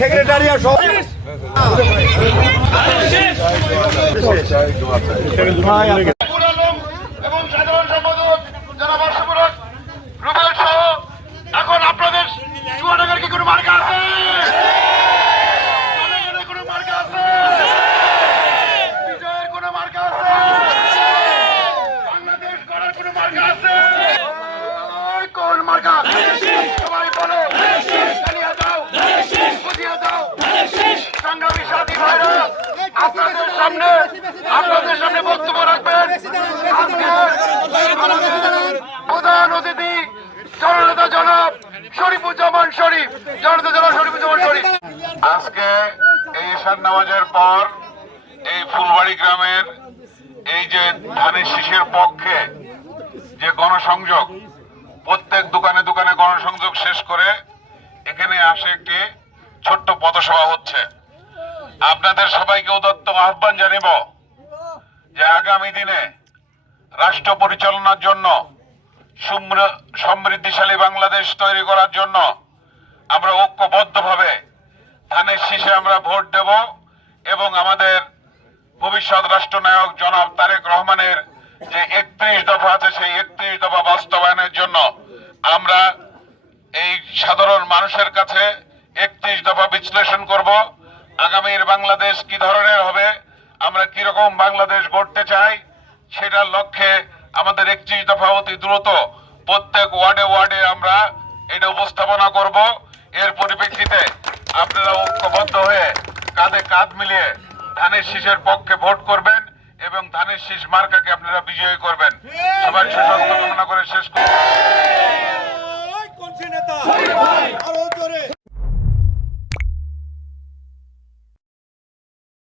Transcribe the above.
Secretary আর সব চাই দোয়া চাই আবুল আলম এবং সাধারণ সম্পাদক যারা বর্ষপুরক রুবেল সহ এখন আপনাদের চুয়াডাঙ্গার কি কোনো মার্কা আছে চুয়াডাঙ্গার কোনো মার্কা আছে বিজয়ের কোনো মার্কা আছে বাংলাদেশ করার কোনো মার্কা আছে কোন মার্কা। আপনাদের সামনে আপনাদের সামনে বক্তব্য রাখবেন। প্রধান অতিথি, জননেতা জনাব শরীফুজ্জামান শরীফ। জননেতা জনাব শরীফুজ্জামান শরীফ। আজকে এই ঈশান নামাজের পর এই ফুলবাড়ি গ্রামের এই যে ধানের শীষের পক্ষে যে গণসংযোগ প্রত্যেক দোকানে দোকানে গণসংযোগ শেষ করে এখানে আসে একটি ছোট্ট পথসভা হচ্ছে। আপনাদের সবাইকে উদত্ত আহ্বান জানিব যে আগামী দিনে রাষ্ট্র পরিচালনার জন্য সমৃদ্ধিশালী বাংলাদেশ তৈরি করার জন্য আমরা ঐক্যবদ্ধভাবে ধানের শীষে আমরা ভোট দেব এবং আমাদের ভবিষ্যৎ রাষ্ট্রনায়ক জনাব তারেক রহমানের যে একত্রিশ দফা আছে সেই একত্রিশ দফা বাস্তবায়নের জন্য আমরা এই সাধারণ মানুষের কাছে একত্রিশ দফা বিশ্লেষণ করব। আগামীর বাংলাদেশ কি ধরনের হবে? আমরা কীরকম বাংলাদেশ গড়তে চাই? সেটার লক্ষ্যে আমাদের একত্রিশ দফা অতি দ্রুত প্রত্যেক ওয়ার্ডে ওয়ার্ডে আমরা এটা উপস্থাপনা করব। এর পরিপ্রেক্ষিতে আপনারা ঐক্যবদ্ধ হয়ে কাঁধে কাঁধ মিলিয়ে ধানের শীষের পক্ষে ভোট করবেন এবং ধানের শীষ মার্কাকে আপনারা বিজয়ী করবেন। সবাই সুস্বাস্থ্য কামনা করে শেষ করব কোন নেতা